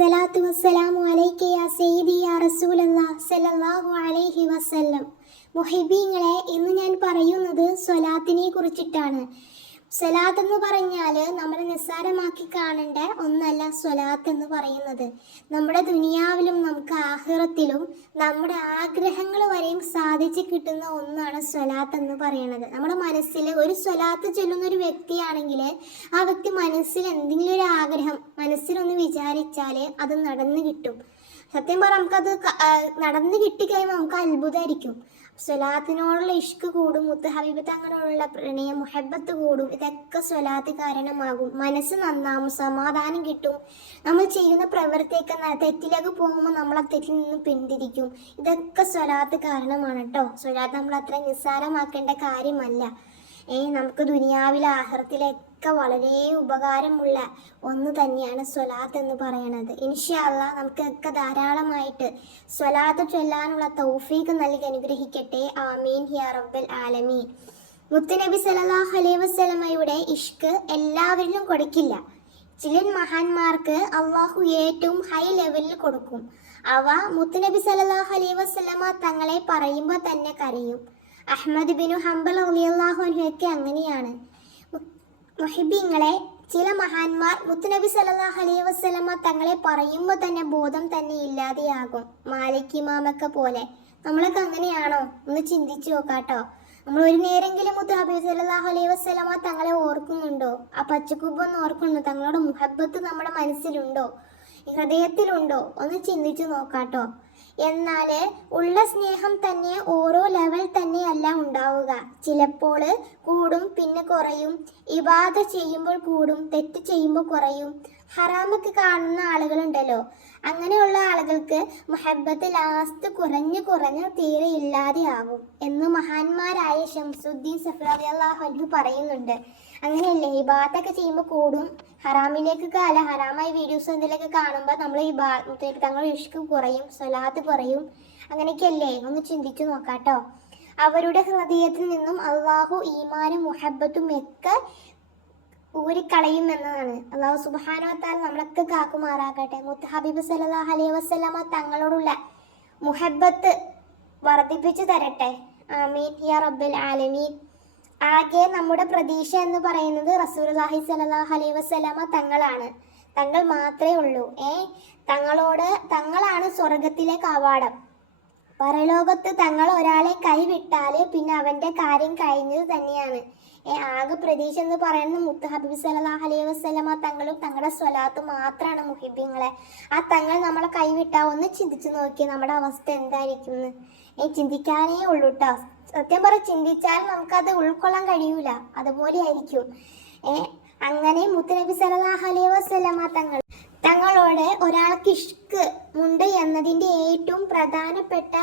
അസ്സലാത്തു വസ്സലാമു അലൈക യാ സയ്യിദി യാ റസൂലല്ലാഹ് സല്ലല്ലാഹു അലൈഹി വസല്ലം. മുഹിബീങ്ങളെ ഇന്ന് ഞാൻ പറയുന്നത് സ്വലാത്തിനെ കുറിച്ചിട്ടാണ്. സ്വലാത്ത് എന്ന് പറഞ്ഞാൽ നമ്മൾ നിസ്സാരമാക്കി കാണേണ്ട ഒന്നല്ല സ്വലാത്ത് എന്ന് പറയുന്നത്. നമ്മുടെ ദുനിയാവിലും നമുക്ക് ആഹ്റത്തിലും നമ്മുടെ ആഗ്രഹങ്ങൾ വരെയും സാധിച്ചു കിട്ടുന്ന ഒന്നാണ് സ്വലാത്ത് എന്ന് പറയുന്നത് നമ്മുടെ മനസ്സിൽ ഒരു സ്വലാത്ത് ചൊല്ലുന്ന ഒരു വ്യക്തിയാണെങ്കിൽ ആ വ്യക്തി മനസ്സിൽ എന്തെങ്കിലും ഒരു ആഗ്രഹം മനസ്സിലൊന്ന് വിചാരിച്ചാൽ അത് നടന്നു കിട്ടും. സത്യം പറഞ്ഞാൽ നമുക്കത് നടന്ന് കിട്ടിക്കഴിയുമ്പോൾ നമുക്ക് അത്ഭുതമായിരിക്കും സ്വലാത്തിനോടുള്ള ഇഷ്ക് കൂടും മുത്ത് ഹബീബത്ത് അങ്ങനെയുള്ള പ്രണയം മുഹബത്ത് കൂടും ഇതൊക്കെ സ്വലാത്ത് കാരണമാകും. മനസ്സ് നന്നാവും സമാധാനം കിട്ടും. നമ്മൾ ചെയ്യുന്ന പ്രവൃത്തിയൊക്കെ തെറ്റിലേക്ക് പോകുമ്പോൾ നമ്മൾ ആ തെറ്റിൽ നിന്ന് പിന്തിരിക്കും. ഇതൊക്കെ സ്വലാത്ത് കാരണമാണ് കേട്ടോ സ്വലാത്ത് നമ്മൾ അത്ര നിസ്സാരമാക്കേണ്ട കാര്യമല്ല. നമുക്ക് ദുനിയാവിലെ ആഹൃത്തിലൊക്കെ വളരെ ഉപകാരമുള്ള ഒന്ന് തന്നെയാണ് സ്വലാത്ത് എന്ന് പറയുന്നത് ഇൻഷാല്ല നമുക്കൊക്കെ ധാരാളമായിട്ട് സ്വലാത്ത് ചൊല്ലാനുള്ള തൗഫീഖ് നൽകി അനുഗ്രഹിക്കട്ടെ. ആമീൻ. ഹിയ റബ്ബൽ ആലമീൻ. മുത്തുനബി സലാഹ് അലൈ വസല്ലമയുടെ ഇഷ്ക് എല്ലാവരിലും കൊടുക്കില്ല. ചില മഹാന്മാർക്ക് അള്ളാഹു ഏറ്റവും ഹൈ ലെവലിൽ കൊടുക്കും. അവ മുത്തുനബി സലാഹ് അലൈ വസല്ലമ തങ്ങളെ പറയുമ്പോൾ തന്നെ കരയും. അഹ്മദ് ബിനു ഹംബൽ അലിയല്ലാഹുനൊക്കെ അങ്ങനെയാണ്. മുഹിബിങ്ങളെ ചില മഹാന്മാർ മുത്തുനബി സല്ലല്ലാഹു അലൈഹി വസല്ലമ തങ്ങളെ പറയുമ്പോൾ തന്നെ ബോധം തന്നെ ഇല്ലാതെയാകും. മാലിക് ഇമാമൊക്കെ പോലെ. നമ്മളൊക്കെ അങ്ങനെയാണോ? ഒന്ന് ചിന്തിച്ചു നോക്കാട്ടോ. നമ്മൾ ഒരു നേരെങ്കിലും മുത്ത് ഹബീബ് അലൈഹി വസല്ലമ തങ്ങളെ ഓർക്കുന്നുണ്ടോ? ആ പച്ചക്കുബൊന്ന് ഓർക്കുന്നുണ്ടോ തങ്ങളുടെ മുഹബത്ത് നമ്മുടെ മനസ്സിലുണ്ടോ? ഹൃദയത്തിലുണ്ടോ? ഒന്ന് ചിന്തിച്ചു നോക്കാട്ടോ. എന്നാൽ ഉള്ള സ്നേഹം തന്നെ ഓരോ ലെവൽ തന്നെയല്ല ഉണ്ടാവുക. ചിലപ്പോൾ കൂടും പിന്നെ കുറയും. ഇബാദ ചെയ്യുമ്പോൾ കൂടും തെറ്റ് ചെയ്യുമ്പോൾ കുറയും. ഹറാമൊക്കെ കാണുന്ന ആളുകളുണ്ടല്ലോ. അങ്ങനെയുള്ള ആളുകൾക്ക് മഹബത്ത് ലാസ്റ്റ് കുറഞ്ഞ് കുറഞ്ഞ് തീരെ ഇല്ലാതെയാകും എന്ന് മഹാന്മാരായ ഷംസുദ്ദീൻ അള്ളാഹു പറയുന്നുണ്ട്. അങ്ങനെയല്ലേ? ഈ ബാത്തൊക്കെ ചെയ്യുമ്പോൾ കൂടും ഹറാമിലേക്കൊക്കെ അല്ല ഹറാമായ വീഡിയോസ് എന്തെങ്കിലുമൊക്കെ കാണുമ്പോൾ നമ്മൾ ഈ ബാ തങ്ങൾ ഇഷ്ക് കുറയും സ്വലാത്ത് കുറയും അങ്ങനെയൊക്കെയല്ലേ? ഒന്ന് ചിന്തിച്ചു നോക്കാട്ടോ. അവരുടെ ഹൃദയത്തിൽ നിന്നും അള്ളാഹു ഈമാനും മുഹബത്തും ഒക്കെ ഊരിക്കളയുമെന്നതാണ് അള്ളാഹു സുബാനോത്താൽ നമ്മളൊക്കെ കാക്കുമാറാകട്ടെ. മുത്ത് ഹബീബ് സല്ലല്ലാഹു അലൈഹി വസല്ലമ തങ്ങളോടുള്ള മുഹബത്ത് വർദ്ധിപ്പിച്ചു തരട്ടെ. ആമീൻ. യാ റബ്ബൽ ആലമീൻ. ആകെ നമ്മുടെ പ്രതീക്ഷ എന്ന് പറയുന്നത് റസൂലുള്ളാഹി സലാഹ് അലൈഹി വസ്സലാമ തങ്ങളാണ്. തങ്ങൾ മാത്രമേ ഉള്ളൂ. ഏ? തങ്ങളോട് തങ്ങളാണ് സ്വർഗത്തിലെ കവാടം. പരലോകത്ത് തങ്ങൾ ഒരാളെ കൈവിട്ടാൽ പിന്നെ അവന്റെ കാര്യം കഴിഞ്ഞത് തന്നെയാണ്. ഏ ആകെ പ്രതീക്ഷ എന്ന് പറയുന്നത് മുത്ത് ഹബീബ് സല്ലല്ലാഹു അലൈഹി വസല്ലമ തങ്ങളും തങ്ങളുടെ സ്വലാത്ത് മാത്രമാണ് മുഹിബിങ്ങളെ. ആ തങ്ങൾ നമ്മളെ കൈവിട്ടാ ഒന്ന് ചിന്തിച്ചു നോക്കി നമ്മുടെ അവസ്ഥ എന്തായിരിക്കും എന്ന്. ചിന്തിക്കാനേ ഉള്ളൂ കേട്ടോ സത്യം പറ ചിന്തിച്ചാൽ നമുക്കത് ഉൾക്കൊള്ളാൻ കഴിയൂല. അതുപോലെ ആയിരിക്കും ഏ അങ്ങനെ മുത്തനബി സല്ലല്ലാഹു അലൈഹി വസല്ലമ തങ്ങൾ തങ്ങളോട് ഒരാൾക്ക് ഇഷ്ക് ഉണ്ട് എന്നതിന്റെ ഏറ്റവും പ്രധാനപ്പെട്ട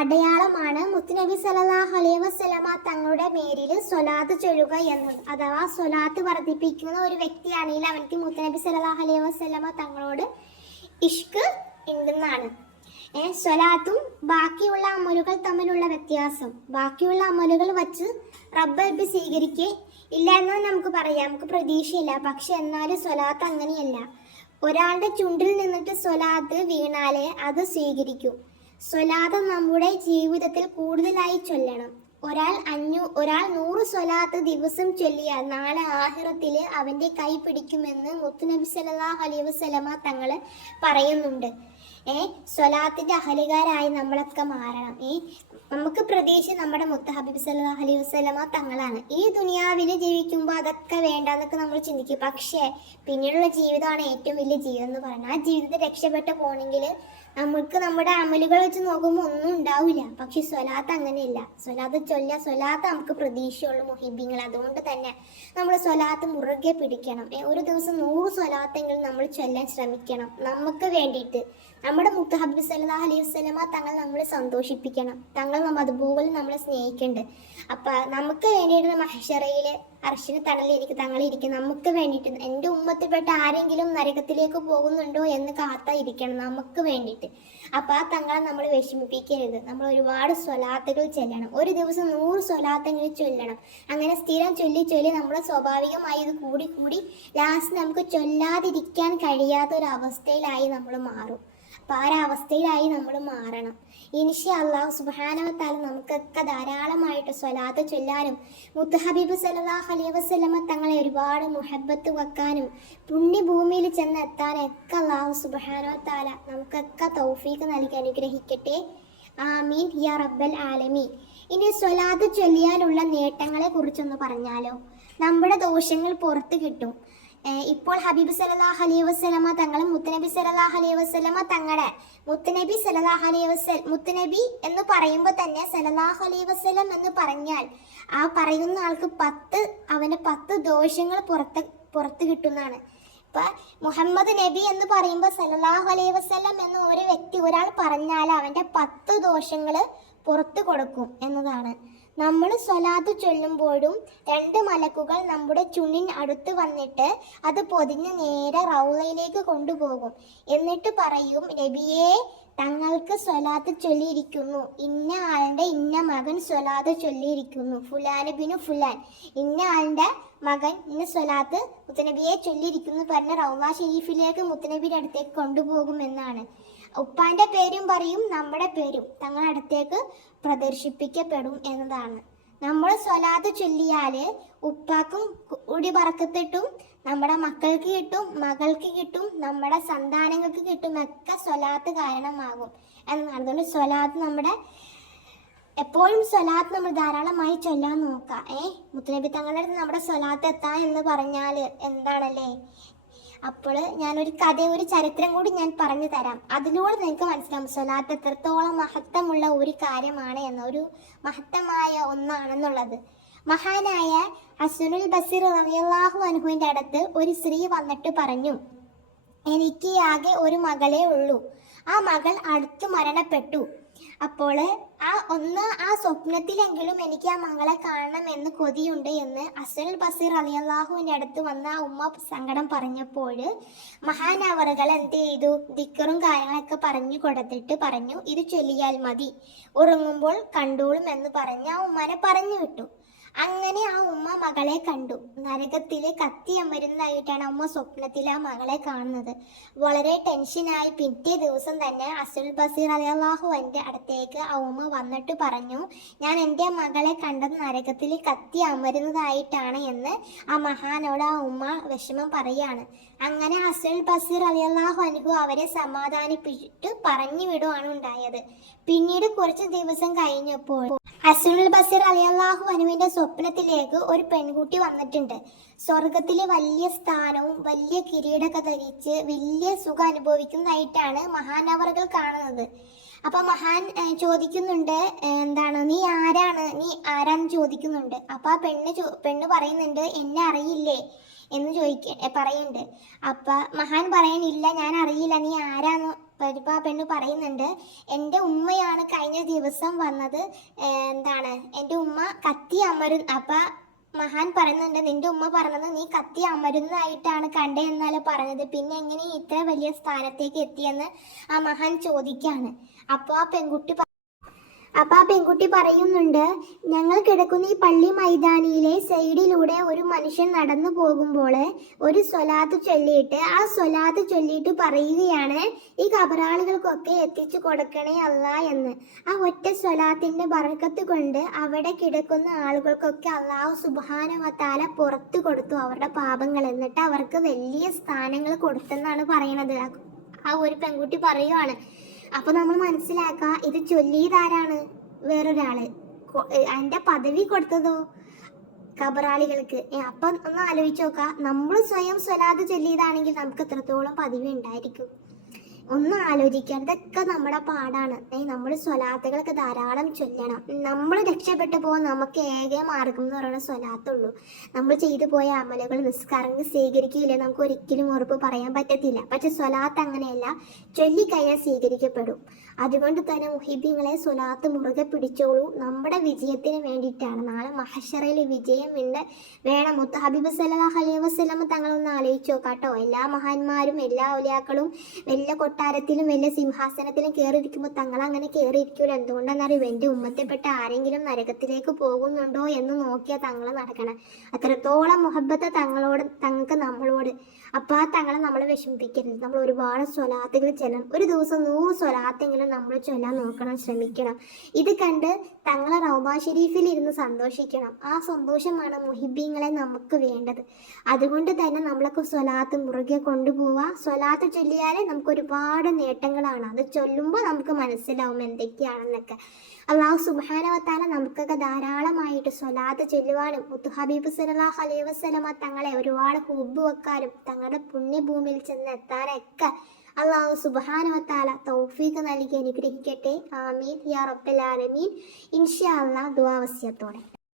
അടയാളമാണ് മുത്തുനബി സല്ലല്ലാഹു അലൈഹി വസല്ലമ തങ്ങളുടെ പേരിൽ സ്വലാത്ത് ചൊല്ലുക എന്നത്. അഥവാ സ്വലാത്ത് വർദ്ധിപ്പിക്കുന്ന ഒരു വ്യക്തിയാണെങ്കിൽ അവർക്ക് മുത്തുനബി സല്ലല്ലാഹു അലൈഹി വസല്ലമ തങ്ങളോട് ഇഷ്ക് ഉണ്ടെന്നാണ്. സ്വലാത്തും ബാക്കിയുള്ള അമലുകൾ തമ്മിലുള്ള വ്യത്യാസം. ബാക്കിയുള്ള അമലുകൾ വച്ച് റബ്ബ് സ്വീകരിക്കേ. ഇല്ല എന്ന് നമുക്ക് പറയാം. നമുക്ക് പ്രതീക്ഷയില്ല. പക്ഷെ എന്നാലും സ്വലാത്ത് അങ്ങനെയല്ല. ഒരാളുടെ ചുണ്ടിൽ നിന്നിട്ട് സ്വലാത്ത് വീണാലേ അത് സ്വീകരിക്കൂ. സ്വലാത്ത് നമ്മുടെ ജീവിതത്തിൽ കൂടുതലായി ചൊല്ലണം. ഒരാൾ അഞ്ഞൂ ഒരാൾ നൂറ് സ്വലാത്ത് ദിവസം ചൊല്ലിയാൽ നാളെ ആഹിറത്തിൽ അവന്റെ കൈ പിടിക്കുമെന്ന് മുത്തുനബി സലാഹ് അലൈഹി വസല്ലമ തങ്ങൾ പറയുന്നുണ്ട്. ഏ സ്വലാത്തിന്റെ അഹലുകാരായി നമ്മളൊക്കെ മാറണം. ഏ നമുക്ക് പ്രതീക്ഷ നമ്മുടെ മുത്ത ഹബീബ് സല്ലല്ലാഹു അലൈഹി വസല്ലമ തങ്ങളാണ്. ഈ ദുനിയാവിൽ ജീവിക്കുമ്പോൾ അതൊക്കെ വേണ്ടെന്നൊക്കെ നമ്മൾ ചിന്തിക്കും. പക്ഷേ പിന്നീടുള്ള ജീവിതമാണ് ഏറ്റവും വലിയ ജീവിതം എന്ന് പറയുന്നത്. ആ ജീവിതത്തിൽ രക്ഷപ്പെട്ട് പോകണമെങ്കിൽ നമുക്ക് നമ്മുടെ അമലുകൾ വെച്ച് നോക്കുമ്പോൾ ഒന്നും ഉണ്ടാവില്ല. പക്ഷെ സ്വലാത്ത് അങ്ങനെയല്ല. സ്വലാത്ത് ചൊല്ല സ്വലാത്ത് നമുക്ക് പ്രതീക്ഷയുള്ള മുഹിബിങ്ങൾ. അതുകൊണ്ട് തന്നെ നമ്മൾ സ്വലാത്ത് മുറുകെ പിടിക്കണം. ഒരു ദിവസം നൂറ് സ്വലാത്തെങ്കിലും നമ്മൾ ചൊല്ലാൻ ശ്രമിക്കണം. നമുക്ക് വേണ്ടിയിട്ട്. നമ്മുടെ മുത്ത് ഹബീബ് സല്ലല്ലാഹു അലൈഹി വസല്ലമ തങ്ങൾ നമ്മളെ സന്തോഷിപ്പിക്കണം. തങ്ങൾ നമ്മൾ അതുപോലെ നമ്മളെ സ്നേഹിക്കുന്നുണ്ട് അപ്പൊ നമുക്ക് വേണ്ടിയിട്ട് മഹഷറയിൽ അർഷിന് തണലിരിക്കും തങ്ങളിരിക്കും നമുക്ക് വേണ്ടിയിട്ട് എന്റെ ഉമ്മത്തിൽപ്പെട്ട ആരെങ്കിലും നരകത്തിലേക്ക് പോകുന്നുണ്ടോ എന്ന് കാത്തായിരിക്കണം നമുക്ക് വേണ്ടിയിട്ട്. അപ്പം ആ തങ്ങളെ നമ്മൾ വിഷമിപ്പിക്കരുത്. നമ്മൾ ഒരുപാട് സ്വലാത്തുകൾ ചൊല്ലണം. ഒരു ദിവസം നൂറ് സ്വലാത്തെങ്കിലും ചൊല്ലണം. അങ്ങനെ സ്ഥിരം ചൊല്ലി ചൊല്ലി നമ്മൾ സ്വാഭാവികമായി ഇത് കൂടി കൂടി ലാസ്റ്റ് നമുക്ക് ചൊല്ലാതിരിക്കാൻ കഴിയാത്ത ഒരു നമ്മൾ മാറും. അപ്പം ആ ഒരു അവസ്ഥയിലായി നമ്മൾ മാറണം ഇനിഷി അള്ളാഹു സുബാനവത്താൽ നമുക്കൊക്കെ ധാരാളമായിട്ട് സ്വലാത്ത് ചൊല്ലാനും മുത്തഹബീബ് സലാഹ് അലൈ വസ്ലമ തങ്ങളെ ഒരുപാട് മുഹബത്ത് വെക്കാനും പുണ്യഭൂമിയിൽ ചെന്ന് എത്താനൊക്കെ അള്ളാഹു സുബാനവത്താല നമുക്കൊക്കെ തൗഫീക്ക് നൽകി അനുഗ്രഹിക്കട്ടെ. ആമീൻ. യാ റബ്ബൽ ആലമീൻ. ഇനി സ്വലാത്ത് ചൊല്ലിയാലുള്ള നേട്ടങ്ങളെ കുറിച്ചൊന്ന് പറഞ്ഞാലോ? നമ്മുടെ ദോഷങ്ങൾ പുറത്ത് കിട്ടും. ഇപ്പോൾ ഹബീബ് സലാഹ് അലൈഹി വസ്ലമ തങ്ങളും മുത്തനബി സലാഹ് അലൈഹി വസ്ലമ തങ്ങളെ മുത്തനബി സലാഹ് അലൈഹി വസ്ലം മുത്തനബി എന്ന് പറയുമ്പോൾ തന്നെ സലാഹ് അലൈഹി വസ്ലം എന്ന് പറഞ്ഞാൽ ആ പറയുന്ന ആൾക്ക് പത്ത് അവന് പത്ത് ദോഷങ്ങൾ പുറത്ത് പുറത്ത് കിട്ടുന്നതാണ്. ഇപ്പൊ മുഹമ്മദ് നബി എന്ന് പറയുമ്പോൾ സല്ലല്ലാഹു അലൈഹി വസല്ലം എന്ന ഒരു വ്യക്തി ഒരാൾ പറഞ്ഞാൽ അവന്റെ പത്ത് ദോഷങ്ങൾ പുറത്ത് കൊടുക്കും എന്നതാണ്. നമ്മൾ സ്വലാത്ത് ചൊല്ലുമ്പോഴും രണ്ട് മലക്കുകൾ നമ്മുടെ ചുണ്ടിൻ അടുത്ത് വന്നിട്ട് അത് പൊതിഞ്ഞ് നേരെ റൗളയിലേക്ക് കൊണ്ടുപോകും. എന്നിട്ട് പറയും നബിയേ തങ്ങൾക്ക് സ്വലാത്ത് ചൊല്ലിയിരിക്കുന്നു. ഇന്ന ആളുടെ ഇന്ന മകൻ സ്വലാത്ത് ചൊല്ലിയിരിക്കുന്നു. ഫുലാൻ ബിനു ഫുലാൻ. ഇന്ന ആളുടെ മകൻ ഇന്ന സ്വലാത്ത് മുത്തനബിയെ ചൊല്ലിയിരിക്കുന്നു പറഞ്ഞ റൗള ഷെരീഫിലേക്ക് മുത്തനബിയുടെ അടുത്തേക്ക് കൊണ്ടുപോകുമെന്നാണ്. ഉപ്പാന്റെ പേരും പറയും നമ്മുടെ പേരും തങ്ങളുടെ അടുത്തേക്ക് പ്രദർശിപ്പിക്കപ്പെടും എന്നതാണ്. നമ്മൾ സ്വലാത്ത് ചൊല്ലിയാൽ ഉപ്പാക്കും കൂടി പറക്കത്തിട്ടും നമ്മുടെ മക്കൾക്ക് കിട്ടും മകൾക്ക് കിട്ടും നമ്മുടെ സന്താനങ്ങൾക്ക് കിട്ടും ഒക്കെ സ്വലാത്ത് കാരണമാകും എന്നാണ് അതുകൊണ്ട് സ്വലാത്ത് നമ്മുടെ എപ്പോഴും സ്വലാത്ത് നമ്മൾ ധാരാളമായി ചൊല്ലാൻ നോക്കാം ഏ? മുത്തനബി തങ്ങളുടെ അടുത്ത് നമ്മുടെ സ്വലാത്ത് എത്താൻ എന്ന് പറഞ്ഞാൽ എന്താണല്ലേ? അപ്പോൾ ഞാനൊരു കഥ ഒരു ചരിത്രം കൂടി ഞാൻ പറഞ്ഞു തരാം. അതിലൂടെ നിങ്ങൾക്ക് മനസ്സിലാവും സ്വലാത്ത് എത്രത്തോളം മഹത്വമുള്ള ഒരു കാര്യമാണ് എന്ന ഒരു മഹത്തമായ ഒന്നാണെന്നുള്ളത്. മഹാനായ അസുനുൽ ബസീർ റളിയല്ലാഹു അനുഹുവിന്റെ അടുത്ത് ഒരു സ്ത്രീ വന്നിട്ട് പറഞ്ഞു എനിക്ക് ആകെ ഒരു മകളേ ഉള്ളൂ. ആ മകൾ അടുത്തു മരണപ്പെട്ടു. അപ്പോൾ ആ ഒന്ന് ആ സ്വപ്നത്തിലെങ്കിലും എനിക്ക് ആ മകളെ കാണണം എന്ന് കൊതിയുണ്ട് എന്ന് അസുൽ ബസീർ അലിയല്ലാഹുവിന്റെ അടുത്ത് വന്ന ആ ഉമ്മ സങ്കടം പറഞ്ഞപ്പോൾ മഹാനവറുകൾ എന്ത് ചെയ്തു? ദിക്കറും കാര്യങ്ങളൊക്കെ പറഞ്ഞു കൊടുത്തിട്ട് പറഞ്ഞു ഇത് ചൊല്ലിയാൽ മതി. ഉറങ്ങുമ്പോൾ കണ്ടോളും എന്ന് പറഞ്ഞ് ആ ഉമ്മനെ പറഞ്ഞു വിട്ടു. അങ്ങനെ ആ ഉമ്മ മകളെ കണ്ടു. നരകത്തിലെ കത്തി അമരുന്നതായിട്ടാണ് ഉമ്മ സ്വപ്നത്തിൽ ആ മകളെ കാണുന്നത്. വളരെ ടെൻഷനായി പിറ്റേ ദിവസം തന്നെ അസുൽ ബസീർ അലിയാഹു എന്റെ അടുത്തേക്ക് ആ ഉമ്മ വന്നിട്ട് പറഞ്ഞു ഞാൻ എന്റെ മകളെ കണ്ടത് നരകത്തിൽ കത്തി അമരുന്നതായിട്ടാണ് എന്ന് ആ മഹാനോട് ആ ഉമ്മ വിഷമം പറയാണ്. അങ്ങനെ അസുൽ ബസീർ അലിയാഹു അനുഹു അവരെ സമാധാനിപ്പിച്ചിട്ട് പറഞ്ഞു വിടുവാണ് ഉണ്ടായത്. പിന്നീട് കുറച്ച് ദിവസം കഴിഞ്ഞപ്പോൾ അസുൽ ബസീർ അലിയല്ലാഹു അനുവിന്റെ സ്വപ്നത്തിലേക്ക് ഒരു പെൺകുട്ടി വന്നിട്ടുണ്ട്. സ്വർഗത്തിലെ വലിയ സ്ഥാനവും വലിയ കിരീടമൊക്കെ ധരിച്ച് വലിയ സുഖം അനുഭവിക്കുന്നതായിട്ടാണ് മഹാനവറുകൾ കാണുന്നത്. അപ്പൊ മഹാൻ ചോദിക്കുന്നുണ്ട് എന്താണ് നീ ആരാണ്? നീ ആരാന്ന് ചോദിക്കുന്നുണ്ട്. അപ്പൊ ആ പെണ്ണ് പെണ്ണ് പറയുന്നുണ്ട് എന്നെ അറിയില്ലേ? എന്ന് ചോദിക്ക പറയുന്നുണ്ട്. അപ്പൊ മഹാൻ പറയണില്ല ഞാൻ അറിയില്ല നീ ആരാന്ന് ആ പെണ്ണ് പറയുന്നുണ്ട് എന്റെ ഉമ്മയാണ് കഴിഞ്ഞ ദിവസം വന്നത്. എന്താണ്? എന്റെ ഉമ്മ കത്തി അമരു അപ്പ മഹാൻ പറയുന്നുണ്ട് നിന്റെ ഉമ്മ പറഞ്ഞത് നീ കത്തി അമരുന്നതായിട്ടാണ് കണ്ടേ പറഞ്ഞത്. പിന്നെ എങ്ങനെ ഇത്ര വലിയ സ്ഥാനത്തേക്ക് എത്തിയെന്ന്? ആ മഹാൻ ചോദിക്കാണ്. അപ്പോൾ ആ പെൺകുട്ടി അപ്പൊ ആ പെൺകുട്ടി പറയുന്നുണ്ട് ഞങ്ങൾ കിടക്കുന്ന ഈ പള്ളി മൈതാനിയിലെ സൈഡിലൂടെ ഒരു മനുഷ്യൻ നടന്നു പോകുമ്പോൾ ഒരു സ്വലാത്ത് ചൊല്ലിയിട്ട് ആ സ്വലാത്ത് ചൊല്ലിയിട്ട് പറയുകയാണ് ഈ കബറാളികൾക്കൊക്കെ എത്തിച്ചു കൊടുക്കണേ അല്ല എന്ന്. ആ ഒറ്റ സ്വലാത്തിന്റെ ബറക്കത്ത് കൊണ്ട് അവിടെ കിടക്കുന്ന ആളുകൾക്കൊക്കെ അള്ളാഹു സുബാനവത്താല പുറത്തു കൊടുത്തു അവരുടെ പാപങ്ങൾ. എന്നിട്ട് അവർക്ക് വലിയ സ്ഥാനങ്ങൾ കൊടുത്തെന്നാണ് പറയണത്. ആ ഒരു പെൺകുട്ടി പറയുവാണ് അപ്പൊ നമ്മൾ മനസ്സിലാക്കുക ഇത് ചൊല്ലിയതാരാണ് വേറൊരാൾ. അതിന്റെ പദവി കൊടുത്തതോ? കബറാളികൾക്ക്. അപ്പൊ ഒന്ന് ആലോചിച്ച് നോക്കാം നമ്മൾ സ്വയം സ്വലാത് ചൊല്ലിയതാണെങ്കിൽ നമുക്ക് എത്രത്തോളം പതിവ് ഉണ്ടായിരിക്കും? ഒന്നും ആലോചിക്കരുത് ഇതൊക്കെ നമ്മുടെ പാടാണ്. നമ്മൾ സ്വലാത്തുകളൊക്കെ ധാരാളം ചൊല്ലണം. നമ്മൾ രക്ഷപ്പെട്ടു പോകാൻ നമുക്ക് ഏക മാർഗം എന്ന് പറയുന്ന സ്വലാത്തുള്ളൂ. നമ്മൾ ചെയ്തു പോയ അമലുകൾ നിസ്കാരങ്ങൾ സ്വീകരിക്കില്ല നമുക്ക് ഒരിക്കലും ഉറപ്പ് പറയാൻ പറ്റത്തില്ല. പക്ഷെ സ്വലാത്ത് അങ്ങനെയല്ല. ചൊല്ലിക്കഴിഞ്ഞാൽ സ്വീകരിക്കപ്പെടും. അതുകൊണ്ട് തന്നെ മുഹിബിങ്ങളെ സ്വലാത്ത് മുറുകെ പിടിച്ചോളൂ. നമ്മുടെ വിജയത്തിന് വേണ്ടിയിട്ടാണ്. നാളെ മഹഷറയിൽ വിജയം ഉണ്ട്. വേണം. മുത്ത ഹബീബ് സല്ലാഹ് അലൈഹി വസ്ലമ തങ്ങളൊന്ന് ആലോചിച്ച് നോക്കാട്ടോ. എല്ലാ മഹാന്മാരും എല്ലാ ഒലിയാക്കളും വലിയ കൊട്ടാരത്തിലും വലിയ സിംഹാസനത്തിലും കയറിയിരിക്കുമ്പോൾ തങ്ങൾ അങ്ങനെ കയറിയിരിക്കൂല എന്തുകൊണ്ടാണെന്നറിയോ എന്റെ ഉമ്മത്തെപ്പെട്ട ആരെങ്കിലും നരകത്തിലേക്ക് പോകുന്നുണ്ടോ എന്ന് നോക്കിയാൽ തങ്ങൾ നടക്കണം. അത്രത്തോളം മുഹബത്ത് തങ്ങളോട് തങ്ങൾക്ക് നമ്മളോട്. അപ്പോൾ ആ തങ്ങളെ നമ്മളെ വിഷമിപ്പിക്കരുത്. നമ്മൾ ഒരുപാട് സ്വലാത്തുകൾ ചെല്ലണം. ഒരു ദിവസം നൂറ് സ്വലാത്തെങ്കിലും നമ്മൾ ചൊല്ലാൻ നോക്കണം ശ്രമിക്കണം. ഇത് കണ്ട് തങ്ങളെ റൗബ ഷെരീഫിൽ ഇരുന്ന് സന്തോഷിക്കണം. ആ സന്തോഷമാണ് മുഹിബീങ്ങളെ നമുക്ക് വേണ്ടത്. അതുകൊണ്ട് തന്നെ നമ്മളൊക്കെ സ്വലാത്ത് മുറുകെ കൊണ്ടുപോവാ. സ്വലാത്ത് ചൊല്ലിയാൽ നമുക്ക് ഒരുപാട് നേട്ടങ്ങളാണ്. അത് ചൊല്ലുമ്പോൾ നമുക്ക് മനസ്സിലാവും എന്തൊക്കെയാണെന്നൊക്കെ. അള്ളാഹു സുബാനവത്താല നമുക്കൊക്കെ ധാരാളമായിട്ട് സ്വലാത്ത് ചൊല്ലുവാനും മുത്തു ഹബീബ് സലാഹ് അലൈഹി വസ്ലമ തങ്ങളെ ഒരുപാട് ഹുബ് വെക്കാനും തങ്ങളുടെ പുണ്യഭൂമിയിൽ ചെന്ന് എത്താനൊക്കെ അള്ളാഹു സുബാനവത്താല തൗഫീഖ് നൽകി അനുഗ്രഹിക്കട്ടെ. ആമീൻ. യാ റബ്ബൽ ആലമീൻ. ഇൻഷാ അള്ളാഹ് ദുവാവസ്യത്തോടെ